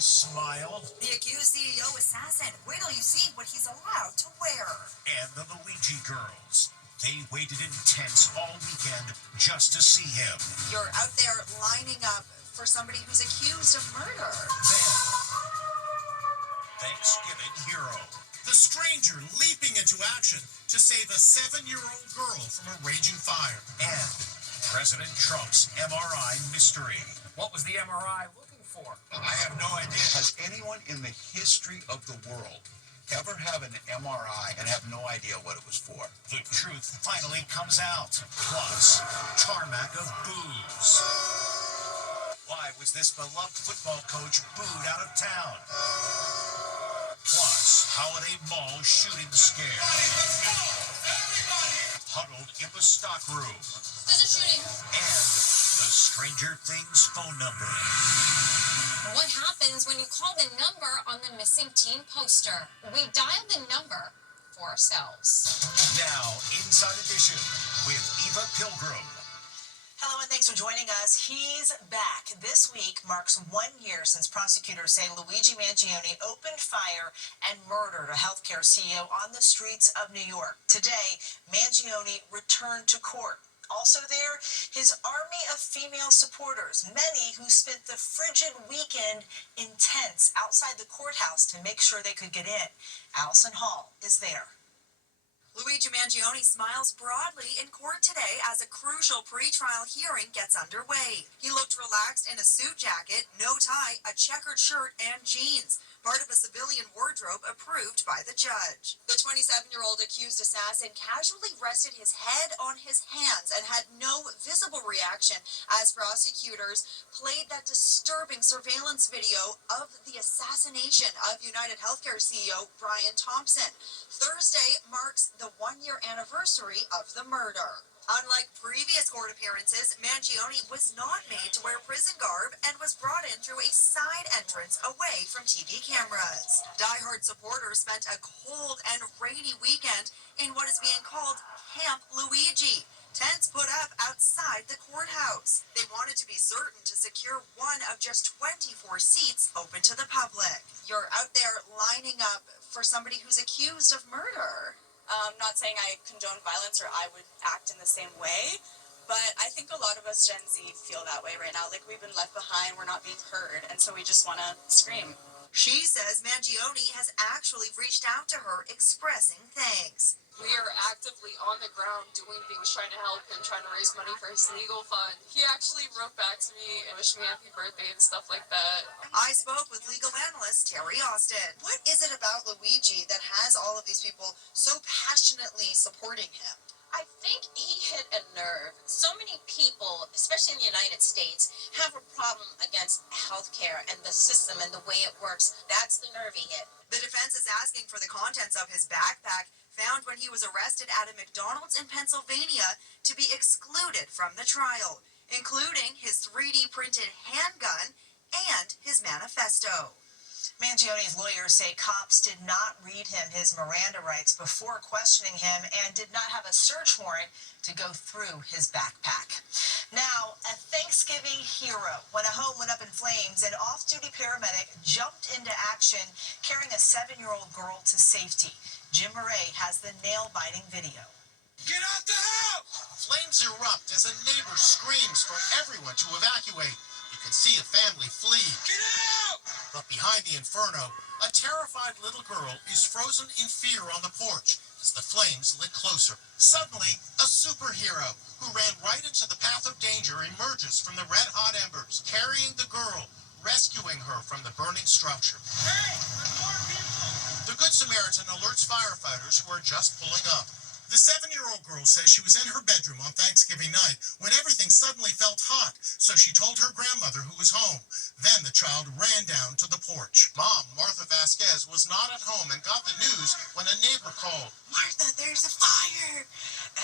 smile. The accused CEO assassin. Wait till you see what he's allowed to wear. And the Luigi girls. They waited in tents all weekend just to see him. You're out there lining up for somebody who's accused of murder. Then, Thanksgiving hero. The stranger leaping into action to save a 7-year-old girl from a raging fire. And President Trump's MRI mystery. What was the MRI looking for? I have no idea. Has anyone in the history of the world ever have an MRI and have no idea what it was for? The truth finally comes out. Plus, tarmac of booze. Why was this beloved football coach booed out of town? Plus, holiday mall shooting scare. Huddled in the stock room. There's a shooting. And the Stranger Things phone number. What happens when you call the number on the missing teen poster? We dial the number for ourselves. Now, Inside Edition with Eva Pilgrim. Hello and thanks for joining us. He's back. This week marks 1 year since prosecutors say Luigi Mangione opened fire and murdered a healthcare CEO on the streets of New York. Today, Mangione returned to court. Also there, his army of female supporters, many who spent the frigid weekend in tents outside the courthouse to make sure they could get in. Allison Hall is there. Luigi Mangione smiles broadly in court today as a crucial pretrial hearing gets underway. He looked relaxed in a suit jacket, no tie, a checkered shirt, and jeans, part of a civilian wardrobe approved by the judge. The 27-year-old accused assassin casually rested his head on his hands and had no visible reaction as prosecutors played that disturbing surveillance video of the assassination of United Healthcare CEO Brian Thompson. Thursday marks the 1-year anniversary of the murder. Unlike previous court appearances, Mangione was not made to wear prison garb and was brought in through a side entrance away from TV cameras. Die-hard supporters spent a cold and rainy weekend in what is being called Camp Luigi. Tents put up outside the courthouse. They wanted to be certain to secure one of just 24 seats open to the public. You're out there lining up for somebody who's accused of murder. Not saying I condone violence or I would act in the same way, but I think a lot of us Gen Z feel that way right now. Like, we've been left behind, we're not being heard, and so we just want to scream. She says Mangione has actually reached out to her expressing thanks. We are actively on the ground doing things, trying to help him, trying to raise money for his legal fund. He actually wrote back to me and wished me happy birthday and stuff like that. I spoke with legal analyst Terry Austin. What is it about Luigi that has all of these people so passionately supporting him? I think he hit a nerve. So many people, especially in the United States, have a problem against healthcare and the system and the way it works. That's the nerve he hit. The defense is asking for the contents of his backpack found when he was arrested at a McDonald's in Pennsylvania to be excluded from the trial, including his 3D printed handgun and his manifesto. Mangione's lawyers say cops did not read him his Miranda rights before questioning him and did not have a search warrant to go through his backpack. Now, a Thanksgiving hero. When a home went up in flames, an off-duty paramedic jumped into action carrying a 7-year-old girl to safety. Jim Murray has the nail-biting video. Get out the house! Flames erupt as a neighbor screams for everyone to evacuate. You can see a family flee. Get out! But behind the inferno, a terrified little girl is frozen in fear on the porch as the flames lit closer. Suddenly, a superhero who ran right into the path of danger emerges from the red-hot embers, carrying the girl, rescuing her from the burning structure. Hey, there's more people! The Good Samaritan alerts firefighters who are just pulling up. The 7-year-old girl says she was in her bedroom on Thanksgiving night when everything suddenly felt hot, so she told her grandmother who was home. Then the child ran down to the porch. Mom, Martha Vasquez, was not at home and got the news when a neighbor called. Martha, there's a fire!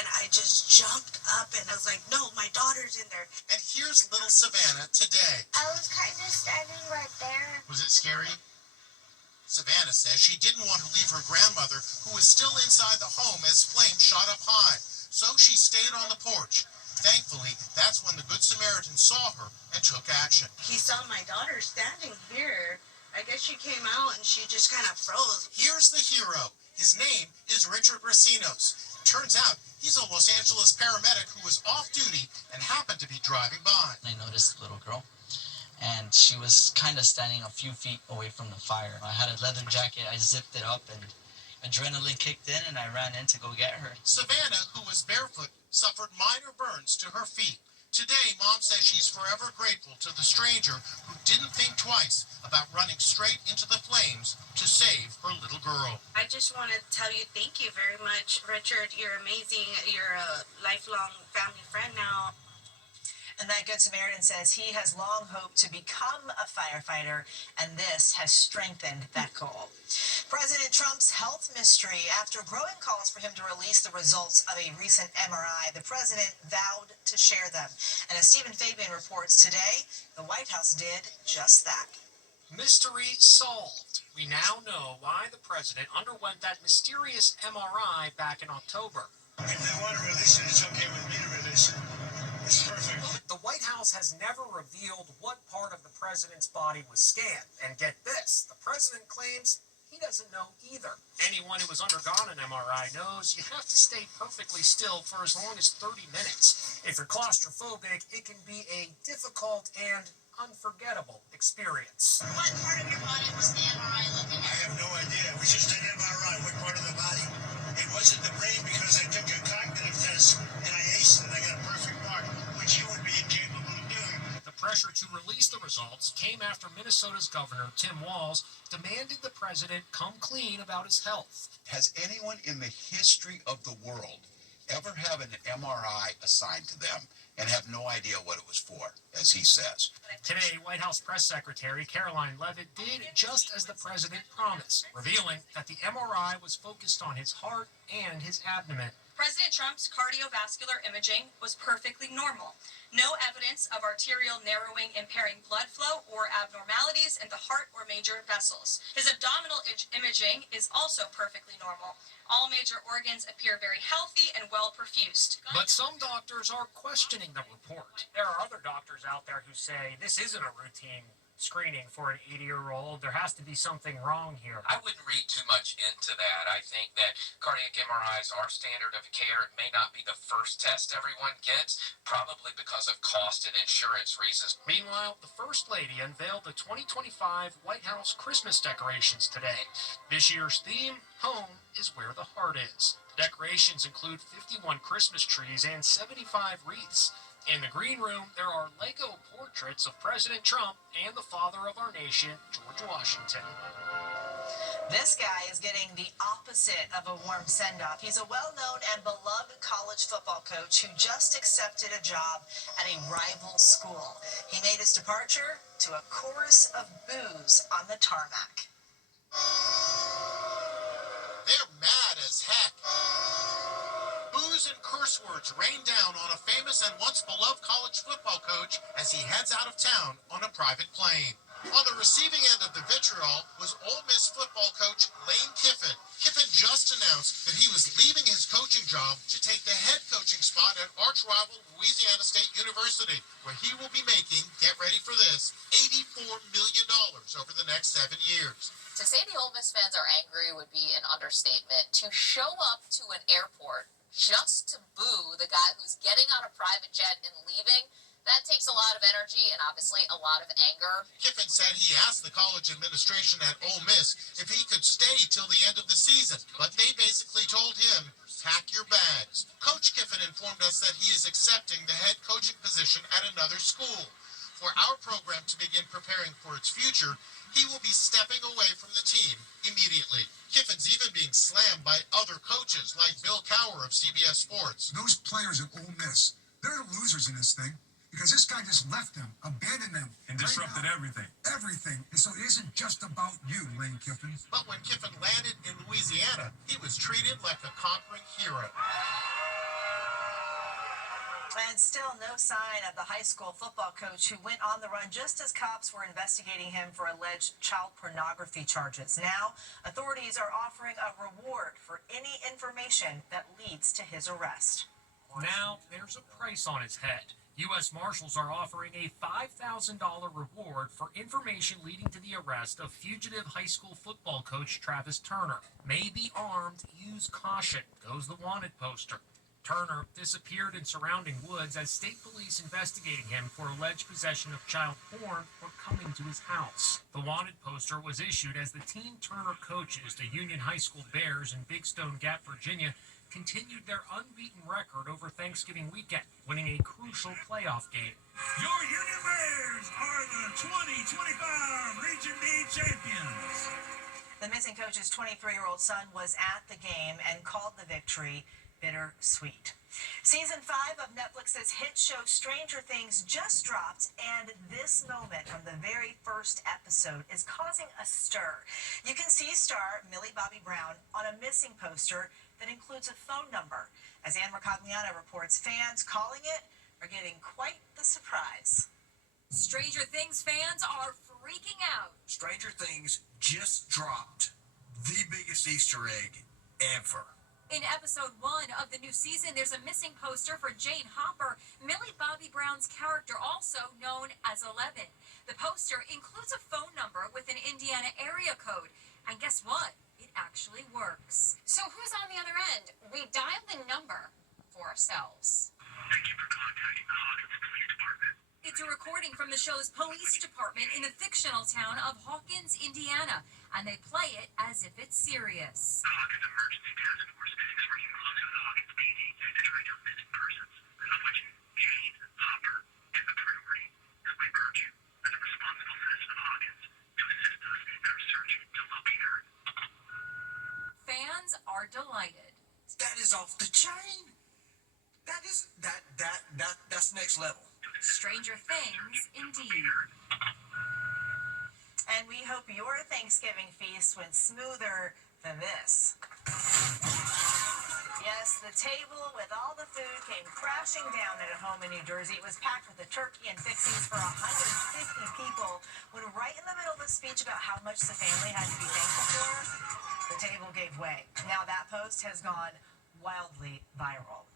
And I just jumped up and I was like, no, my daughter's in there. And here's little Savannah today. I was kind of standing right there. Was it scary? Savannah says she didn't want to leave her grandmother, who was still inside the home as flames shot up high. So she stayed on the porch. Thankfully, that's when the Good Samaritan saw her and took action. He saw my daughter standing here, I guess she came out and she just kind of froze. Here's the hero. His name is Richard Racinos. Turns out he's a Los Angeles paramedic who was off duty and happened to be driving by. I noticed the little girl, and she was kind of standing a few feet away from the fire. I had a leather jacket, I zipped it up, and adrenaline kicked in, and I ran in to go get her. Savannah, who was barefoot, suffered minor burns to her feet. Today, Mom says she's forever grateful to the stranger who didn't think twice about running straight into the flames to save her little girl. I just want to tell you thank you very much, Richard. You're amazing. You're a lifelong family friend now. And that Good Samaritan says he has long hoped to become a firefighter, and this has strengthened that goal. President Trump's health mystery. After growing calls for him to release the results of a recent MRI, the president vowed to share them. And as Stephen Fabian reports today, the White House did just that. Mystery solved. We now know why the president underwent that mysterious MRI back in October. If they want to release it, it's okay with me to release it. It's perfect. The White House has never revealed what part of the president's body was scanned. And get this, the president claims he doesn't know either. Anyone who has undergone an MRI knows you have to stay perfectly still for as long as 30 minutes. If you're claustrophobic, it can be a difficult and unforgettable experience. What part of your body was the MRI looking I at? have no idea. It was just an MRI. What part of the body? It wasn't the brain because I took a cognitive test and I aced it. I got a perfect mark, which you would be incapable of doing. The pressure to release the results came after Minnesota's governor, Tim Walz, demanded the president come clean about his health. Has anyone in the history of the world ever have an MRI assigned to them and have no idea what it was for, as he says? Today, White House Press Secretary Caroline Leavitt did just as the president promised, revealing that the MRI was focused on his heart and his abdomen. President Trump's cardiovascular imaging was perfectly normal. No evidence of arterial narrowing impairing blood flow or abnormalities in the heart or major vessels. His abdominal imaging is also perfectly normal. All major organs appear very healthy and well perfused. But some doctors are questioning the report. There are other doctors out there who say this isn't a routine screening for an 80-year-old. There has to be something wrong here. I wouldn't read too much into that. I think that cardiac MRIs are standard of care. It may not be the first test everyone gets, probably because of cost and insurance reasons. Meanwhile, the First Lady unveiled the 2025 White House Christmas decorations today. This year's theme, home is where the heart is. The decorations include 51 Christmas trees and 75 wreaths. In the green room, there are Lego portraits of President Trump and the father of our nation, George Washington. This guy is getting the opposite of a warm send-off. He's a well-known and beloved college football coach who just accepted a job at a rival school. He made his departure to a chorus of boos on the tarmac. They're mad as heck. Boos and curse words rain down on a famous and once beloved college football coach as he heads out of town on a private plane. On the receiving end of the vitriol was Ole Miss football coach Lane Kiffin. Kiffin just announced that he was leaving his coaching job to take the head coaching spot at arch-rival Louisiana State University, where he will be making, get ready for this, $84 million over the next 7 years. To say the Ole Miss fans are angry would be an understatement. To show up to an airport just to boo the guy who's getting on a private jet and leaving, that takes a lot of energy and obviously a lot of anger. Kiffin said he asked the college administration at Ole Miss if he could stay till the end of the season, but they basically told him, pack your bags. Coach Kiffin informed us that he is accepting the head coaching position at another school. For our program to begin preparing for its future, he will be stepping away from the team immediately. Kiffin's even being slammed by other coaches like Bill Cowher of CBS Sports. Those players at Ole Miss, they're the losers in this thing because this guy just left them, abandoned them. And disrupted everything. Everything. And so it isn't just about you, Lane Kiffin. But when Kiffin landed in Louisiana, he was treated like a conquering hero. And still no sign of the high school football coach who went on the run just as cops were investigating him for alleged child pornography charges. Now, authorities are offering a reward for any information that leads to his arrest. Now, there's a price on his head. U.S. Marshals are offering a $5,000 reward for information leading to the arrest of fugitive high school football coach Travis Turner. May be armed, use caution, goes the wanted poster. Turner disappeared in surrounding woods as state police investigating him for alleged possession of child porn were coming to his house. The wanted poster was issued as the team Turner coaches, the Union High School Bears in Big Stone Gap, Virginia, continued their unbeaten record over Thanksgiving weekend, winning a crucial playoff game. Your Union Bears are the 2025 Region D champions. The missing coach's 23-year-old son was at the game and called the victory bittersweet. Season 5 of Netflix's hit show Stranger Things just dropped, and this moment from the very first episode is causing a stir. You can see star Millie Bobby Brown on a missing poster that includes a phone number. As Ann Mercogliano reports, fans calling it are getting quite the surprise. Stranger Things fans are freaking out. Stranger Things just dropped the biggest Easter egg ever. In episode 1 of the new season, there's a missing poster for Jane Hopper, Millie Bobby Brown's character, also known as 11. The poster includes a phone number with an Indiana area code. And guess what? It actually works. So who's on the other end? We dialed the number for ourselves. Thank you for contacting the Hawkins Police Department. It's a recording from the show's police department in the fictional town of Hawkins, Indiana, and they play it as if it's serious. The Hawkins Emergency Task Force is working closely with the Hawkins PD to track down missing persons, of which Jane Hopper is the priority. We urge you, as a responsible citizen of Hawkins, to assist us in our search to locate her. Fans are delighted. That is off the chain. That's next level. Stranger Things, indeed. And we hope your Thanksgiving feast went smoother than this. Yes, the table with all the food came crashing down at a home in New Jersey. It was packed with the turkey and fixings for 150 people when right in the middle of a speech about how much the family had to be thankful for, the table gave way. Now that post has gone wildly viral.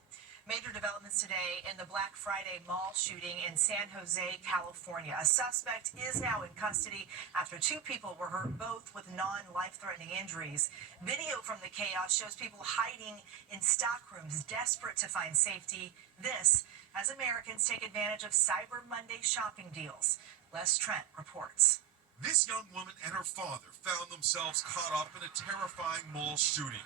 Major developments today in the Black Friday mall shooting in San Jose, California. A suspect is now in custody after 2 people were hurt, both with non-life-threatening injuries. Video from the chaos shows people hiding in stock rooms, desperate to find safety. This as Americans take advantage of Cyber Monday shopping deals. Les Trent reports. This young woman and her father found themselves caught up in a terrifying mall shooting.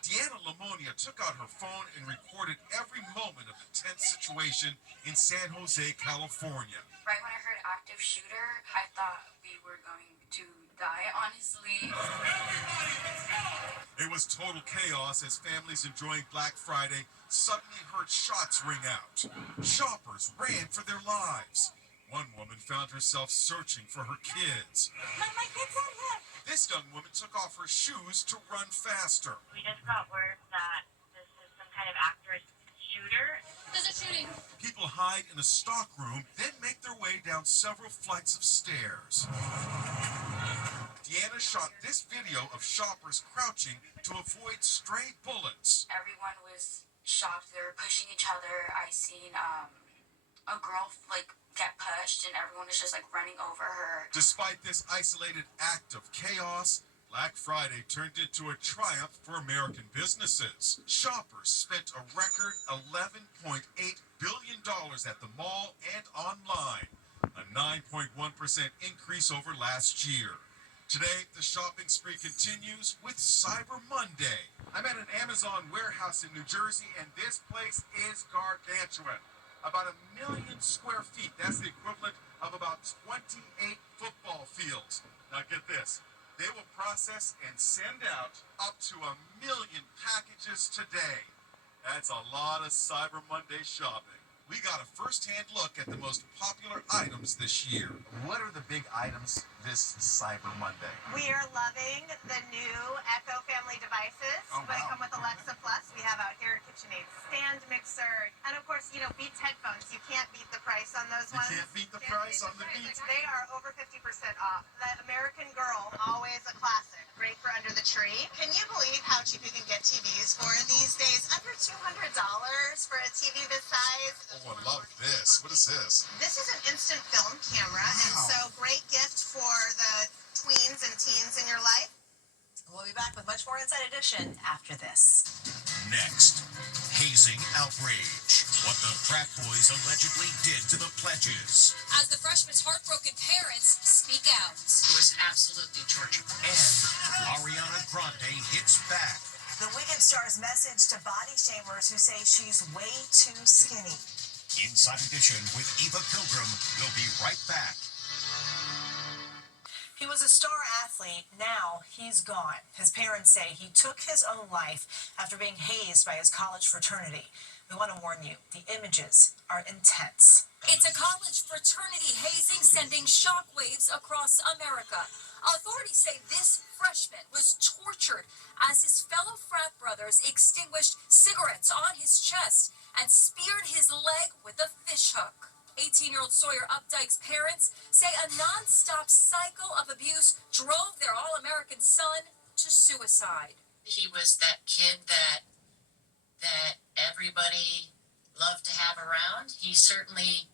Deanna Lamonia took out her phone and recorded every moment of the tense situation in San Jose, California. Right when I heard active shooter, I thought we were going to die, honestly. It was total chaos as families enjoying Black Friday suddenly heard shots ring out. Shoppers ran for their lives. One woman found herself searching for her kids. My kids are here. This young woman took off her shoes to run faster. We just got word that this is some kind of active shooter. There's a shooting. People hide in a stock room, then make their way down several flights of stairs. Deanna shot this video of shoppers crouching to avoid stray bullets. Everyone was shocked. They were pushing each other. I seen a girl get pushed, and everyone was just running over her. Despite this isolated act of chaos, Black Friday turned into a triumph for American businesses. Shoppers spent a record $11.8 billion at the mall and online, a 9.1% increase over last year. Today, the shopping spree continues with Cyber Monday. I'm at an Amazon warehouse in New Jersey, and this place is gargantuan. About 1 million square feet. That's the equivalent of about 28 football fields. Now get this. They will process and send out up to 1 million packages today. That's a lot of Cyber Monday shopping. We got a first-hand look at the most popular items this year. What are the big items this Cyber Monday? We are loving the new Echo family devices. They come with Alexa Plus. We have out here at KitchenAid stand mixer. And of course, Beats headphones. You can't beat the price on those ones. You can't beat the price on the Beats. They are over 50% off. The American Girl, always a classic. Great for under the tree. Can you believe how cheap you can get TVs for these days? Under $200 for a TV this size? Oh, I love this. What is this? This is an instant film camera, and so great gift for the tweens and teens in your life. We'll be back with much more Inside Edition after this. Next, hazing outrage. What the frat boys allegedly did to the pledges. As the freshman's heartbroken parents speak out. It was absolutely torture. And Ariana Grande hits back. The Wicked star's message to body shamers who say she's way too skinny. Inside Edition with Eva Pilgrim. We'll be right back. He was a star athlete. Now he's gone. His parents say he took his own life after being hazed by his college fraternity. We want to warn you, the images are intense. It's a college fraternity hazing sending shockwaves across America. Authorities say this freshman was tortured as his fellow frat brothers extinguished cigarettes on his chest and speared his leg with a fishhook. 18-year-old Sawyer Updike's parents say a non-stop cycle of abuse drove their all-American son to suicide. He was that kid that everybody loved to have around. He certainly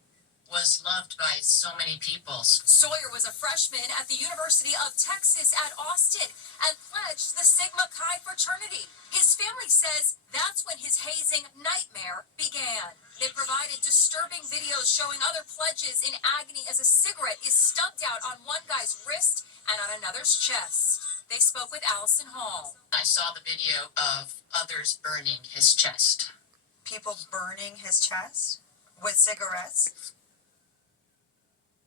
was loved by so many people. Sawyer was a freshman at the University of Texas at Austin and pledged the Sigma Chi fraternity. His family says that's when his hazing nightmare began. They provided disturbing videos showing other pledges in agony as a cigarette is stubbed out on one guy's wrist and on another's chest. They spoke with Allison Hall. I saw the video of others burning his chest. People burning his chest with cigarettes?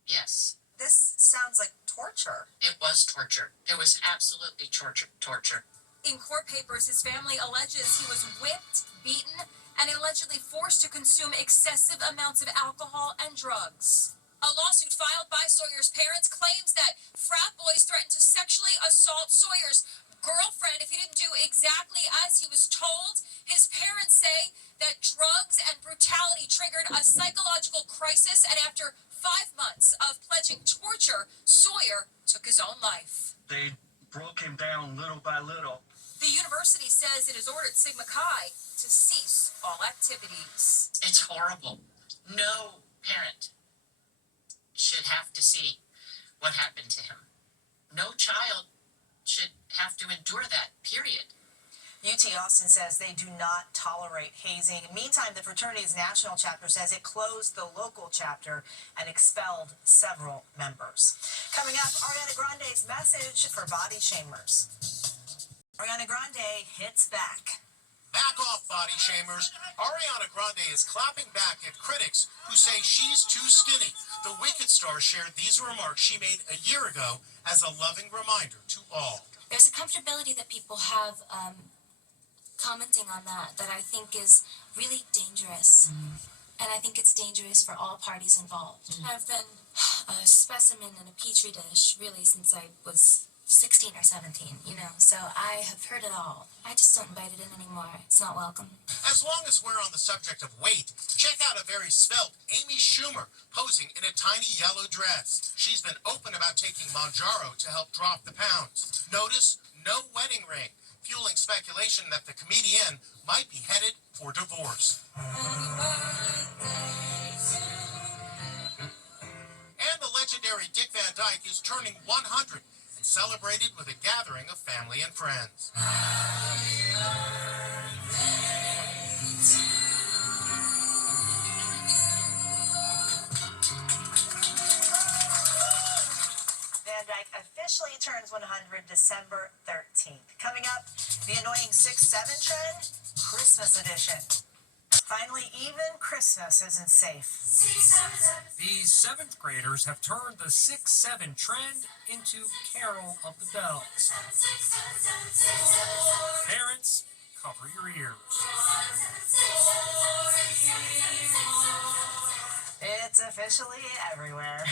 Yes. This sounds like torture. It was torture. It was absolutely torture. In court papers, his family alleges he was whipped, beaten, and allegedly forced to consume excessive amounts of alcohol and drugs. A lawsuit filed by Sawyer's parents claims that frat boys threatened to sexually assault Sawyer's girlfriend if he didn't do exactly as he was told. His parents say that drugs and brutality triggered a psychological crisis, and after 5 months of pledging torture, Sawyer took his own life. They broke him down little by little. The university says it has ordered Sigma Chi to cease all activities. It's horrible. No parent should have to see what happened to him. No child should have to endure that, period. UT Austin says they do not tolerate hazing. Meantime, the fraternity's national chapter says it closed the local chapter and expelled several members. Coming up, Ariana Grande's message for body shamers. Ariana Grande hits back. Back off, body shamers. Ariana Grande is clapping back at critics who say she's too skinny. The Wicked star shared these remarks she made a year ago as a loving reminder to all. There's a comfortability that people have commenting on that I think is really dangerous. And I think it's dangerous for all parties involved. I've been a specimen in a petri dish really since I was 16 or 17, so I have heard it all. I just don't invite it in anymore. It's not welcome. As long as we're on the subject of weight, check out a very svelte Amy Schumer posing in a tiny yellow dress. She's been open about taking Mounjaro to help drop the pounds. Notice no wedding ring, fueling speculation that the comedian might be headed for divorce. And the legendary Dick Van Dyke is turning 100 and celebrated with a gathering of family and friends. Van Dyke officially turns 100 December 13th. Coming up, the annoying 6-7 trend, Christmas edition. Finally, even Christmas isn't safe. These 7th graders have turned the 6-7 trend into Carol of the Bells. Parents, cover your ears. It's officially everywhere.